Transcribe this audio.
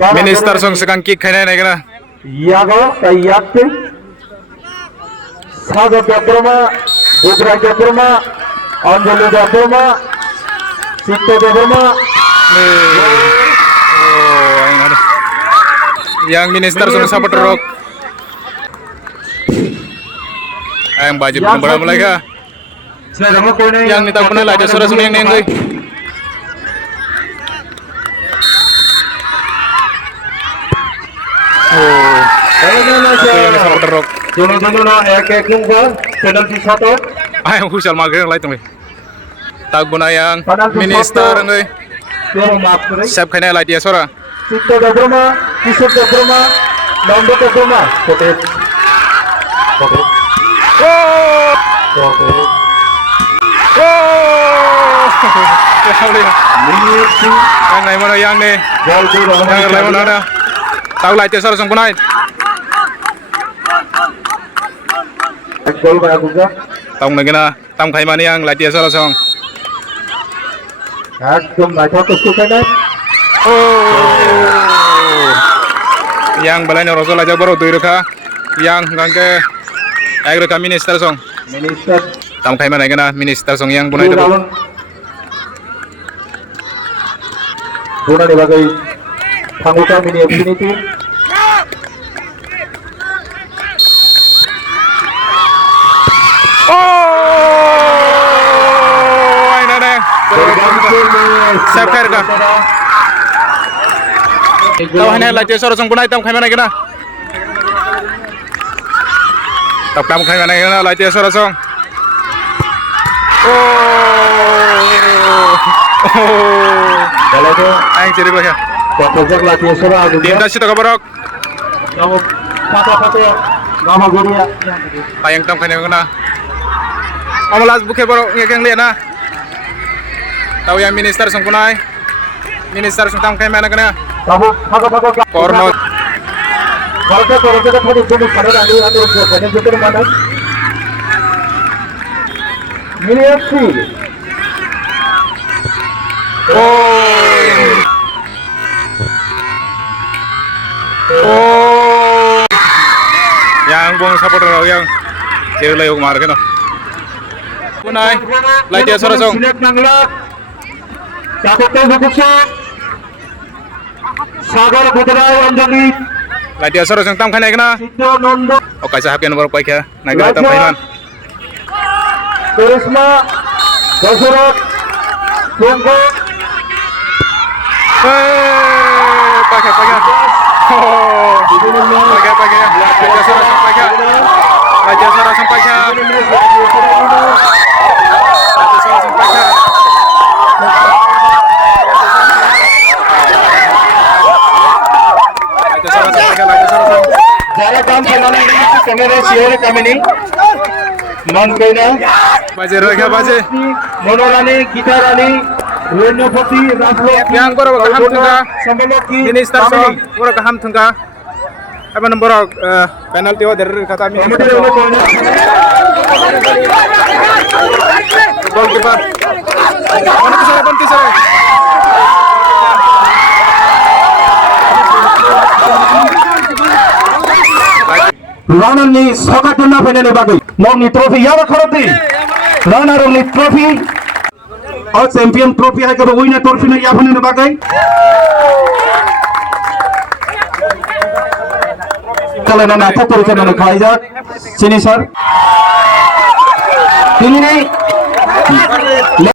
Minister song sekang kick khainai nai kana. Yago yakte Sago Debroma, Dubra Debroma, Anjali Debroma, Sito Debroma. Oh, aing ada. Yang minister song support rock. Aing bajib nomor mulai ka. Yang nita puna lah jasura suni yang nengai. Oh, yang support rock. Jono ek number penalty shot. Aing husal mager lai tumai. Tag guna yang minister ngai. Sab khainai lai dia sora. Sito Debroma, Kisut Debroma, Nando Debroma. Kote. Oh! Yang lain mana yang nih? Yang lain mana ada? Tahu lah itu song punai. Gol bagus ya. Tahu lagi na? Tahu kayak mana yang lah itu song? Ekdom baca kesukaan. Oh! Yang balanya Rasul aja baru tuh reka. Yang gangke reka minister song. Minister. Tahu kayak mana na? Minister song yang punai itu. Guna sebagai anggota mini Infinity. Oh, ini ada. Siapa kah? Tahu hanya lagi seorang song punai tahu kayak mana kena? Tahu kamu kayak mana kena lagi seorang song? Kalau tu, Aing ciri belakang. projek latihan surah juga. Tim dah situ kabarok. Kamu kata nama gurunya. Payang tam kayak mana? Amalas bukan barok ngekeng lihat na. Tahu yang minister song punai. Minister song tam kayak mana kena? Kamu kata. Korno. Kalau kita tadi cuma kada ada juga mana? Mini FC. Oh, yang buang support orang yang ciri lagi kemar kan? Punai, lagi dia seorang song. Sagar Putra Anjali. Lagi dia seorang song tam kan naik na? Sito Nondo. Oke, saya hapian baru pakai ya. Naik na tam kainan. Karisma Dasarot Tunggu Pakai. Oh, pakai. Lagi seorang song pakai. Lagi seorang song pakai. Lagi seorang song pakai. Lagi seorang song. Jara काम चलाने के लिए कैमरे share कमेनी मन कोइना Baje roga baje. Manorani Gitarani Renupati Raghav Yang baru kaham tungga. संबलकी Minister song baru kaham tungga. Apa nomor penalti dari kata minister song. Goalkeeper. Mana kesana bantu saya. Ranani Sakatuna Penene Bagai Mogni trophy Yara Kharati Ranaroni trophy और champion trophy है कब winner trophy ने या Penene Bagai kalau nana apa pun kena kaya sini sir ini